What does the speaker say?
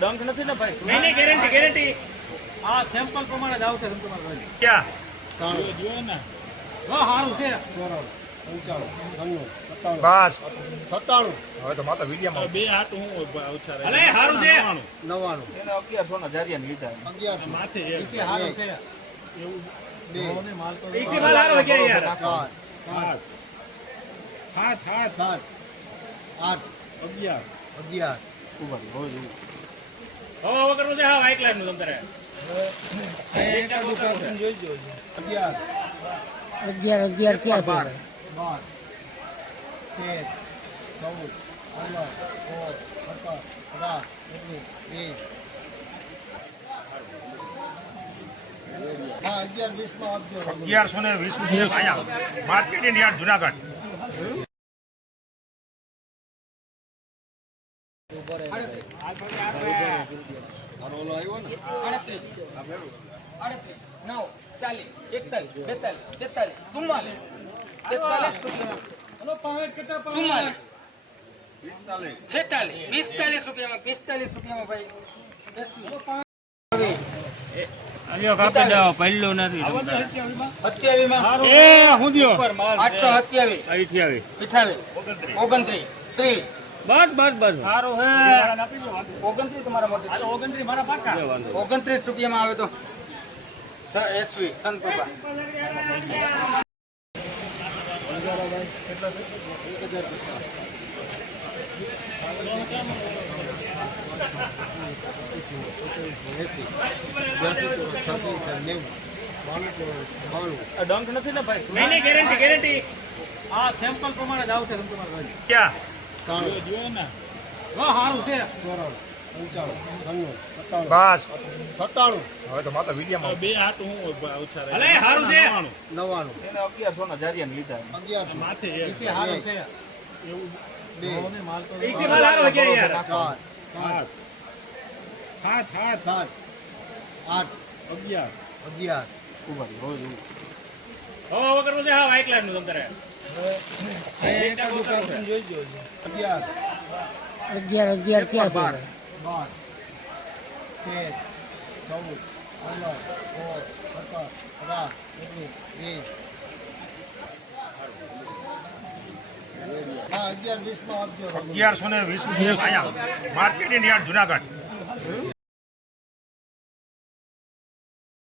ડંક નથી ને ભાઈ? નહીં, ગેરંટી ગેરંટી. આ સેમ્પલ પ્રમાણે જ આવશે તમારે. ક્યાં જોયો ને? હા, સારું છે. 95 બસ 97. હવે તો માતા વિડિયામાં બે હાથ હું ઓછા રહે. અલે સારું છે. 99 એને 1100 ના જારિયા ને લીધા. 1100 માથે એક સારું છે. એવું બે માલ તો એકી માલ હારો કે યાર. 5 7 8 11 ઉપર હોય. હવે કરવું છે. હા, વાઈક લાઈન નું તમતારે 11 ક્યાં છે? 1120 માર્કેટ યાર્ડ જુનાગઢ. પહેલું નથી 27 બસ બસ બસ સારું હે. 29 તમારા માટે. 29 મારા પાકા. 29 રૂપિયામાં આવે તો એસવી સંતપા. ડંક નથી ને ભાઈ? નહીં, ગેરંટી ગેરંટી. આ સેમ્પલ પ્રમાણે જ આવશે તમારે. ક્યાં જોયો ને? હા, સારું છે. 95 બસ 97. હવે તો માતા વિડિયામાં બે હાથ હું ઓછા રહે. અલે સારું છે. 99 એને 1100 ના જારિયા ને લીધા. 1100 માથે એક સારું છે. એવું બે માલ તો એકી માલ હારો કે યાર. 4 7 8 11 ઉપર હોય. હવે કરવું છે. હા, વાઈક લાઈન નું તમતારે 11 ક્યાં છે? 1120 માર્કેટ યાર્ડ જુનાગઢ.